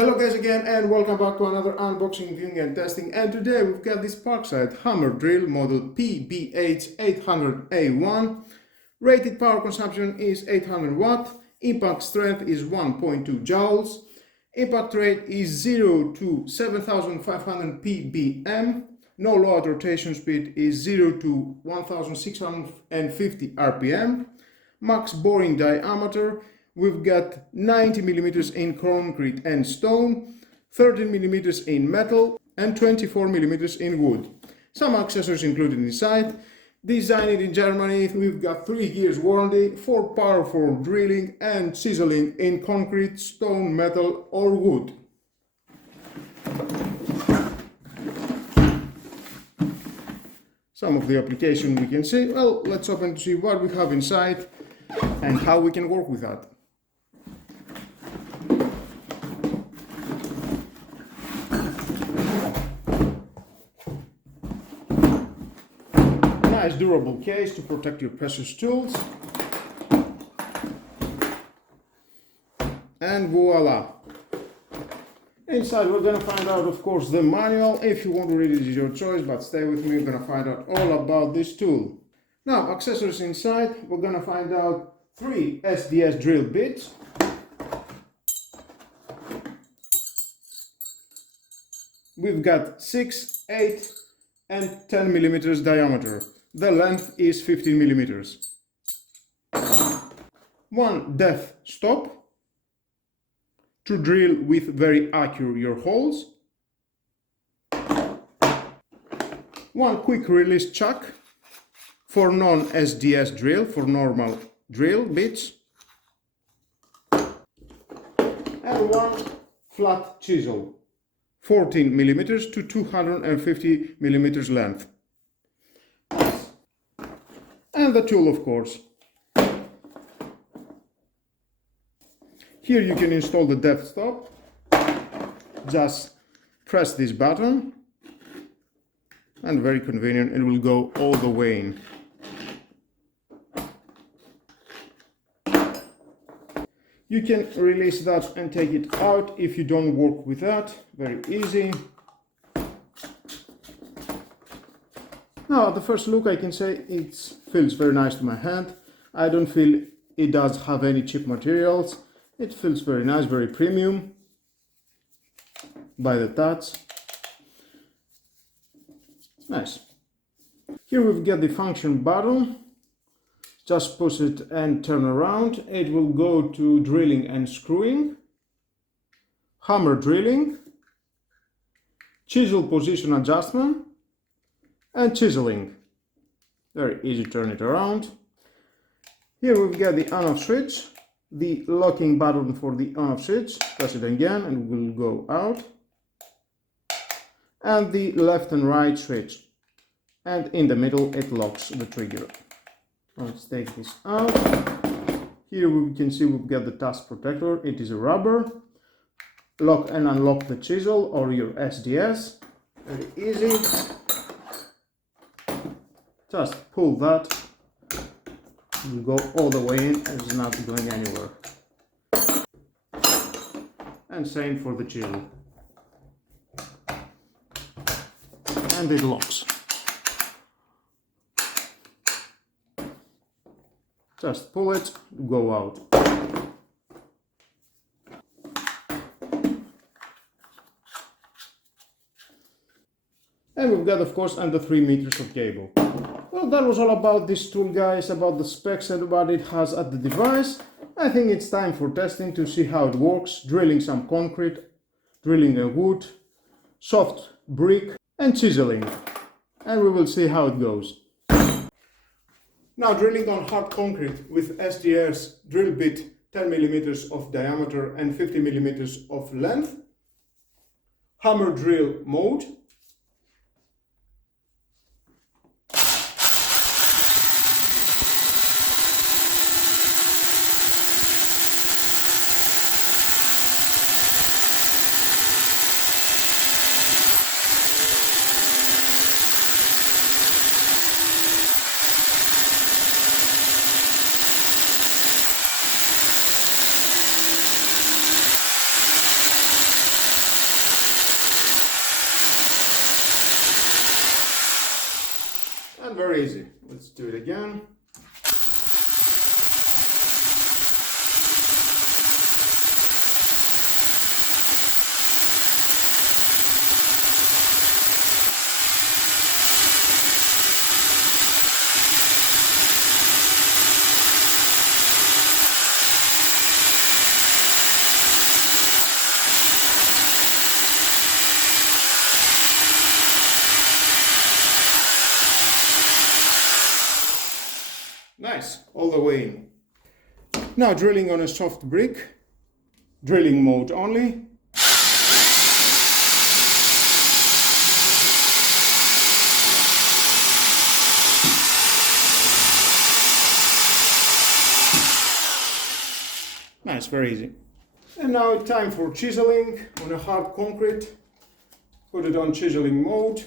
Hello guys again and welcome back to another unboxing, viewing and testing, and today we've got this Parkside hammer drill model PBH 800A1. Rated power consumption is 800 watt, impact strength is 1.2 joules, impact rate is 0 to 7500 ppm, no load rotation speed is 0 to 1650 rpm, max boring diameter. We've got 90 millimeters in concrete and stone, 13 millimeters in metal, and 24 millimeters in wood. Some accessories included inside. Designed in Germany, we've got 3 years warranty for powerful drilling and chiseling in concrete, stone, metal, or wood. Some of the application we can see. Well, let's open to see what we have inside and how we can work with that. Nice durable case to protect your precious tools. And voila! Inside we're gonna find out, of course, the manual. If you want to read it, is your choice, but stay with me, we're gonna find out all about this tool. Now, accessories inside, we're gonna find out 3 SDS drill bits. We've got 6, 8, and 10 millimeters diameter. The length is 15 millimeters. 1 depth stop to drill with very accurate your holes. 1 quick release chuck for non-SDS drill, for normal drill bits. And 1 flat chisel, 14 millimeters to 250 millimeters length. And the tool, of course. Here you can install the depth stop. Just press this button and very convenient, it will go all the way in. You can release that and take it out if you don't work with that. Very easy. Now, at the first look, I can say it feels very nice to my hand. I don't feel it does have any cheap materials. It feels very nice, very premium by the touch. Nice. Here we've got the function button. Just push it and turn around. It will go to drilling and screwing, hammer drilling, chisel position adjustment, and chiseling. Very easy to turn it around. Here we've got the on-off switch, the locking button for the on-off switch. Press it again and it will go out. And the left and right switch. And in the middle it locks the trigger. Let's take this out. Here we can see we've got the task protector. It is a rubber. Lock and unlock the chisel or your SDS. Very easy. Just pull that, you go all the way in, and it's not going anywhere. And same for the chisel. And it locks. Just pull it, go out. And we've got, of course, under 3 meters of cable. Well, that was all about this tool, guys, about the specs and what it has at the device. I think it's time for testing to see how it works, drilling some concrete, drilling a wood, soft brick, and chiseling. And we will see how it goes. Now, drilling on hard concrete with SDS drill bit 10 millimeters of diameter and 50 millimeters of length. Hammer drill mode. very easy. Let's do it again. Nice, all the way in. Now drilling on a soft brick, drilling mode only. Nice, very easy. And now time for chiseling on a hard concrete. Put it on chiseling mode.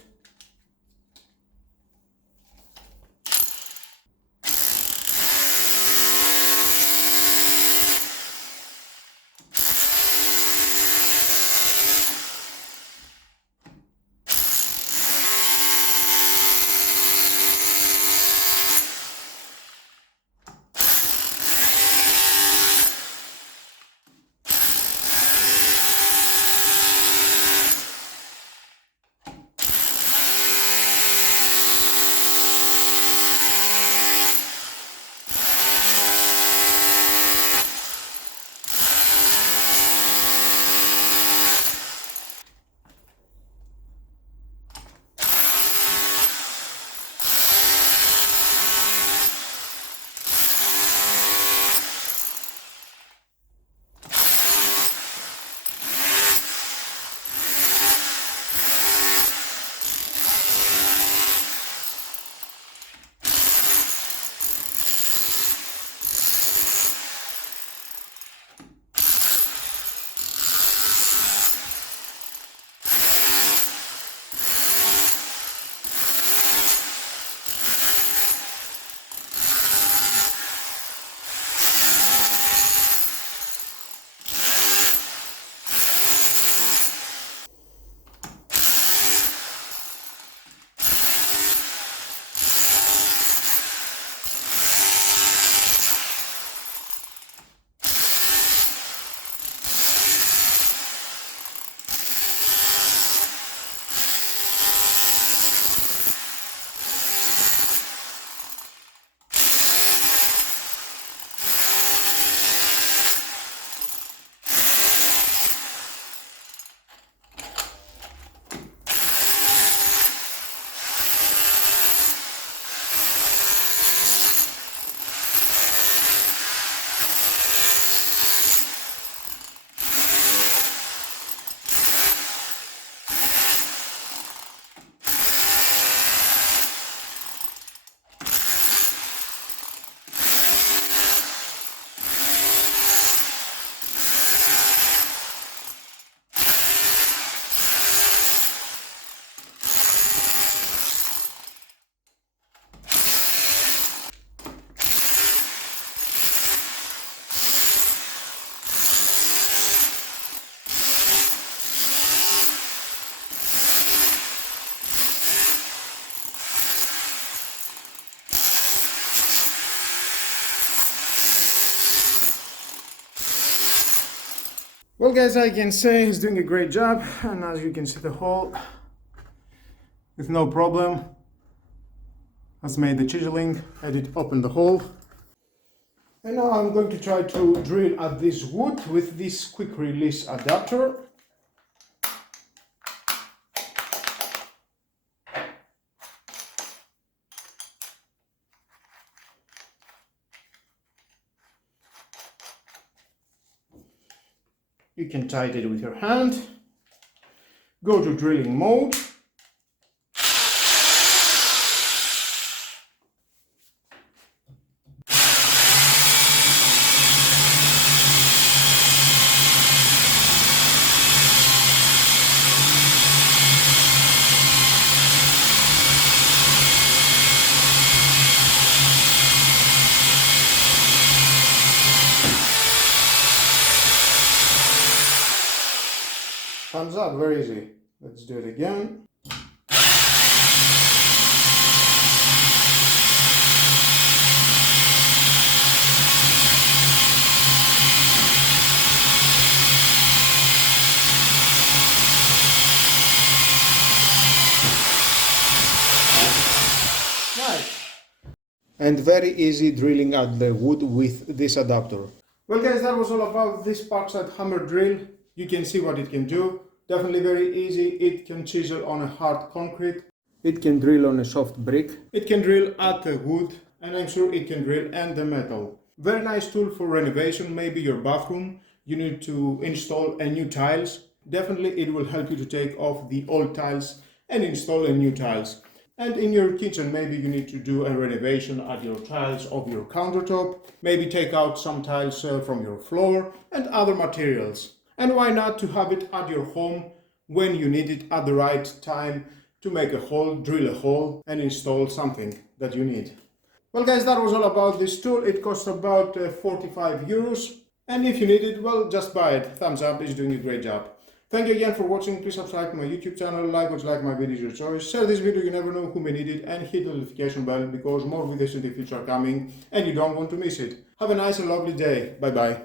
Well guys, I can say he's doing a great job, and as you can see the hole with no problem has made the chiseling. I did open the hole, and now I'm going to try to drill at this wood with this quick release adapter. You can tighten it with your hand. Go to drilling mode. Thumbs up, very easy. Let's do it again. and very easy drilling at the wood with this adapter. Well guys, that was all about this Parkside hammer drill. You can see what it can do. Definitely very easy. It can chisel on a hard concrete. It can drill on a soft brick. It can drill at the wood, and I'm sure it can drill and the metal. Very nice tool for renovation, maybe your bathroom. You need to install a new tiles. Definitely it will help you to take off the old tiles and install a new tiles. And in your kitchen, maybe you need to do a renovation at your tiles of your countertop. Maybe take out some tiles from your floor and other materials. And why not to have it at your home when you need it at the right time to make a hole, drill a hole and install something that you need. Well guys, that was all about this tool. It costs about 45 euros. And if you need it, well, just buy it. Thumbs up, it's doing a great job. Thank you again for watching. Please subscribe to my YouTube channel, like or dislike my videos, your choice. Share this video, you never know who may need it, and hit the notification bell because more videos in the future are coming and you don't want to miss it. Have a nice and lovely day. Bye bye.